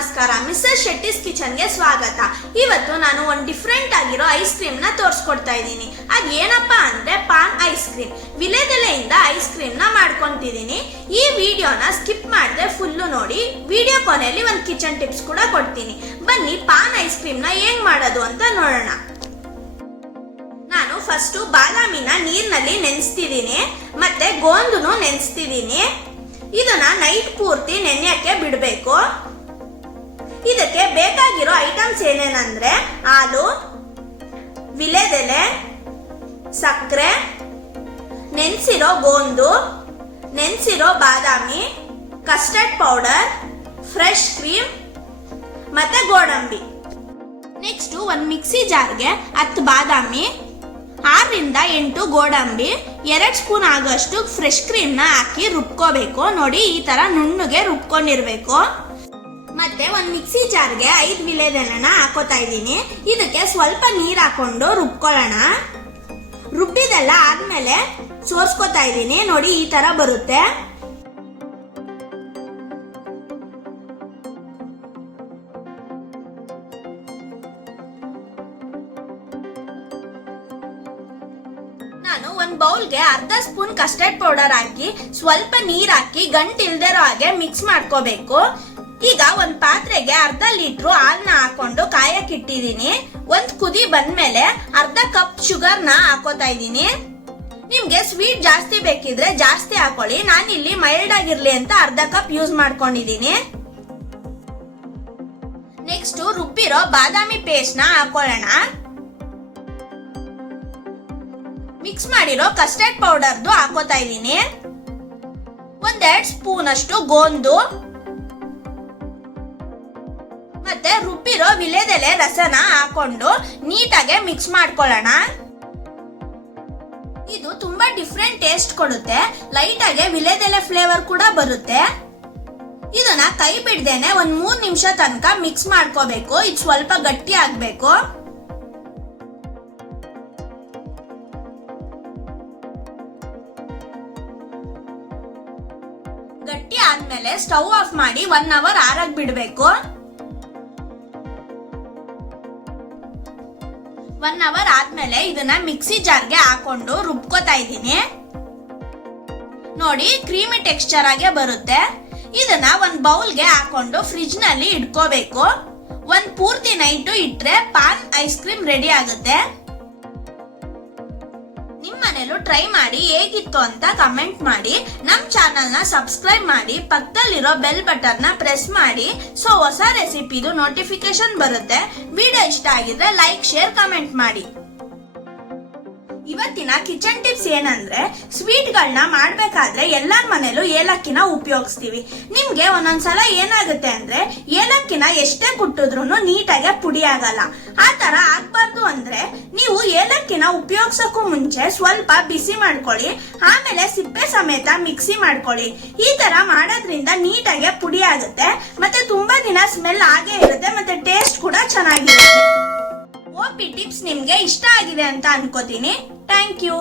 ನಮಸ್ಕಾರ, ಮಿಸಸ್ ಶೆಟ್ಟಿಸ್ ಕಿಚನ್ಗೆ ಸ್ವಾಗತ. ಇವತ್ತು ನಾನು ಒಂದು ಡಿಫ್ರೆಂಟ್ ಆಗಿರೋ ಐಸ್ ಕ್ರೀಮ್ ನ ತೋರಿಸ್ಕೊಡ್ತಾ ಇದ್ದೀನಿ. ಅದೇನಪ್ಪ ಅಂದ್ರೆ ಪಾನ್ ಐಸ್ ಕ್ರೀಮ್. ವಿಳೆದೆಲೆಯಿಂದ ಐಸ್ ಕ್ರೀಮ್ ನ ಮಾಡ್ಕೊಂತಿದ್ದೀನಿ. ಈ ವಿಡಿಯೋನ ಸ್ಕಿಪ್ ಮಾಡದೆ ಫುಲ್ಲು ನೋಡಿ. ವಿಡಿಯೋ ಕೊನೆಯಲ್ಲಿ ಒಂದು ಕಿಚನ್ ಟಿಪ್ಸ್ ಕೂಡ ಕೊಡ್ತೀನಿ. ಬನ್ನಿ ಪಾನ್ ಐಸ್ ಕ್ರೀಮ್ ನ ಹೇಗ್ ಮಾಡೋದು ಅಂತ ನೋಡೋಣ. ನಾನು ಫಸ್ಟ್ ಬಾದಾಮಿನ ನೀರಿನಲ್ಲಿ ನೆನೆಸ್ತಿದ್ದೀನಿ, ಮತ್ತೆ ಗೋಂದನು ನೆನೆಸ್ತಿದ್ದೀನಿ. ಇದನ್ನ ನೈಟ್ ಪೂರ್ತಿ ನೆನೆಯಕ್ಕೆ ಬಿಡಬೇಕು. ಇದಕ್ಕೆ ಬೇಕಾಗಿರೋ ಐಟಮ್ಸ್ ಏನೇನಂದ್ರೆ ಹಾಲು, ವಿಳೆದೆಲೆ, ಸಕ್ಕರೆ, ನೆನೆಸಿರೋ ಗೋಂದು, ನೆನೆಸಿರೋ ಬಾದಾಮಿ, ಕಸ್ಟರ್ಡ್ ಪೌಡರ್, ಫ್ರೆಶ್ ಕ್ರೀಮ್ ಮತ್ತೆ ಗೋಡಂಬಿ. ನೆಕ್ಸ್ಟ್ ಒಂದು ಮಿಕ್ಸಿ ಜಾರ್ಗೆ 10 ಬಾದಾಮಿ, 6 ರಿಂದ 8 ಗೋಡಂಬಿ, 2 ಸ್ಪೂನ್ ಆಗೋಷ್ಟು ಫ್ರೆಶ್ ಕ್ರೀಮ್ ನ ಹಾಕಿ ರುಬ್ಕೋಬೇಕು. ನೋಡಿ, ಈ ತರ ನುಣ್ಣಗೆ ರುಬ್ಕೊಂಡಿರ್ಬೇಕು. ಮತ್ತೆ ಒಂದು ಮಿಕ್ಸಿ ಜಾರ್ಗೆ 5 ವಿಳೆದೆಲೆನ ಹಾಕೋತಾ ಇದ್ದೀನಿ. ಇದಕ್ಕೆ ಸ್ವಲ್ಪ ನೀರ್ ಹಾಕೊಂಡು ರುಬ್ಕೊಳ್ಳೋಣ. ರುಬ್ಬಿದೆಲ್ಲ ಆದ್ಮೇಲೆ ಸೋರ್ಸ್ಕೊತಾ ಇದ್ದೀನಿ. ನೋಡಿ, ಈ ತರ ಬರುತ್ತೆ. ನಾನು ಒಂದು ಬೌಲ್ಗೆ 1/2 ಸ್ಪೂನ್ ಕಸ್ಟರ್ಡ್ ಪೌಡರ್ ಹಾಕಿ ಸ್ವಲ್ಪ ನೀರ್ ಹಾಕಿ ಗಂಟಿಲ್ದಿರೋ ಹಾಗೆ ಮಿಕ್ಸ್ ಮಾಡ್ಕೋಬೇಕು. ಈಗ ಒಂದು ಪಾತ್ರೆಗೆ 1/2 ಲೀಟರ್ ಹಾಲನ್ನ ಹಾಕೊಂಡು ಕಾಯಕ್ಕೆ ಇಟ್ಟಿದ್ದೀನಿ. ಒಂದು ಕುದಿ ಬಂದ್ಮೇಲೆ 1/2 ಕಪ್ ಶುಗರ್ ನ ಹಾಕೋತಾ ಇದ್ದೀನಿ. ನಿಮ್ಗೆ ಸ್ವೀಟ್ ಜಾಸ್ತಿ ಬೇಕಿದ್ರೆ ಜಾಸ್ತಿ ಹಾಕೊಳ್ಳಿ. ನಾನಿಲ್ಲಿ ಮೈಲ್ಡ್ ಆಗಿರ್ಲಿ ಅಂತ 1/2 ಕಪ್ ಯೂಸ್ ಮಾಡ್ಕೊಂಡಿದ್ದೀನಿ. ನೆಕ್ಸ್ಟ್ ರುಬ್ಬಿರೋ ಬಾದಾಮಿ ಪೇಸ್ಟ್ ನ ಹಾಕೊಳ್ಳೋಣ. ಮಿಕ್ಸ್ ಮಾಡಿರೋ ಕಸ್ಟರ್ಡ್ ಪೌಡರ್ದು ಹಾಕೋತಾ ಇದ್ದೀನಿ. 1-2 ಸ್ಪೂನ್ ಅಷ್ಟು ಗೋಂದು ಮತ್ತೆ ರುಬ್ಬಿರೋ ವಿಳೆದೆಲೆ ರಸನ ಹಾಕೊಂಡು ನೀಟಾಗಿ ಮಿಕ್ಸ್ ಮಾಡ್ಕೊಳ್ಳೋಣ. ಇದು ತುಂಬಾ ಡಿಫ್ರೆಂಟ್ ಟೇಸ್ಟ್ ಕೊಡುತ್ತೆ. ಲೈಟ್ ಆಗಿ ವಿಳೆದೆಲೆ ಫ್ಲೇವರ್ ಕೂಡ ಬರುತ್ತೆ. ಇದನ್ನ ಕೈ ಬಿಡ್ದೇನೆ 3 ನಿಮಿಷ ತನಕ ಮಿಕ್ಸ್ ಮಾಡ್ಕೋಬೇಕು. ಇದು ಸ್ವಲ್ಪ ಗಟ್ಟಿ ಆಗ್ಬೇಕು. ಗಟ್ಟಿ ಆದ್ಮೇಲೆ ಸ್ಟವ್ ಆಫ್ ಮಾಡಿ 1 ಅವರ್ ಆರಕ್ ಬಿಡಬೇಕು. 1 ಅವರ್ ಆದ್ಮೇಲೆ ಇದನ್ನ ಮಿಕ್ಸಿ ಜಾರ್ಗೆ ಹಾಕೊಂಡು ರುಬ್ಕೋತಾ ಇದ್ದೀನಿ. ನೋಡಿ, ಕ್ರೀಮಿ ಟೆಕ್ಸ್ಚರ್ ಆಗಿ ಬರುತ್ತೆ. ಇದನ್ನ ಒಂದು ಬೌಲ್ಗೆ ಹಾಕೊಂಡು ಫ್ರಿಜ್ ನಲ್ಲಿ ಇಟ್ಕೋಬೇಕು. ಒಂದು ಪೂರ್ತಿ ನೈಟ್ ಇಟ್ರೆ ಪಾನ್ ಐಸ್ ಕ್ರೀಮ್ ರೆಡಿ ಆಗುತ್ತೆ. ನಿಮ್ಮನೇಲೂ ಟ್ರೈ ಮಾಡಿ ಹೇಗಿತ್ತು ಅಂತ ಕಮೆಂಟ್ ಮಾಡಿ. ನಮ್ ಚಾನಲ್ ನ ಸಬ್ಸ್ಕ್ರೈಬ್ ಮಾಡಿ, ಪಕ್ಕದಲ್ಲಿರೋ ಬೆಲ್ ಬಟನ್ ನ ಪ್ರೆಸ್ ಮಾಡಿ. ಸೊ ಹೊಸ ರೆಸಿಪಿದು ನೋಟಿಫಿಕೇಶನ್ ಬರುತ್ತೆ. ವಿಡಿಯೋ ಇಷ್ಟ ಆಗಿದ್ರೆ ಲೈಕ್, ಶೇರ್, ಕಮೆಂಟ್ ಮಾಡಿ. ಇವತ್ತಿನ ಕಿಚನ್ ಟಿಪ್ಸ್ ಏನಂದ್ರೆ, ಸ್ವೀಟ್ ಗಳನ್ನ ಮಾಡ್ಬೇಕಾದ್ರೆ ಎಲ್ಲಾರ ಮನೇಲೂ ಏಲಕ್ಕಿನ ಉಪಯೋಗಿಸ್ತೀವಿ. ನಿಮ್ಗೆ ಒಂದೊಂದ್ಸಲ ಏನಾಗುತ್ತೆ ಅಂದ್ರೆ ಏಲಕ್ಕಿನ ಎಷ್ಟೇ ಕುಟ್ಟಿದ್ರು ನೀಟಾಗಿ ಪುಡಿ ಆಗಲ್ಲ. ಆ ತರ ಆಗ್ಬಾರ್ದು ಅಂದ್ರೆ ನೀವು ಏಲಕ್ಕಿನ ಉಪಯೋಗಿಸಕ್ಕೂ ಮುಂಚೆ ಸ್ವಲ್ಪ ಬಿಸಿ ಮಾಡ್ಕೊಳ್ಳಿ. ಆಮೇಲೆ ಸಿಪ್ಪೆ ಸಮೇತ ಮಿಕ್ಸಿ ಮಾಡ್ಕೊಳ್ಳಿ. ಈ ತರ ಮಾಡೋದ್ರಿಂದ ನೀಟಾಗಿ ಪುಡಿ ಆಗುತ್ತೆ. ಮತ್ತೆ ತುಂಬಾ ದಿನ ಸ್ಮೆಲ್ ಆಗೇ ಇರುತ್ತೆ. ಮತ್ತೆ ಟೇಸ್ಟ್ ಕೂಡ ಚೆನ್ನಾಗಿರುತ್ತೆ. ಓಪಿ ಟಿಪ್ಸ್ ನಿಮ್ಗೆ ಇಷ್ಟ ಆಗಿದೆ ಅಂತ ಅನ್ಕೋತೀನಿ. Thank you.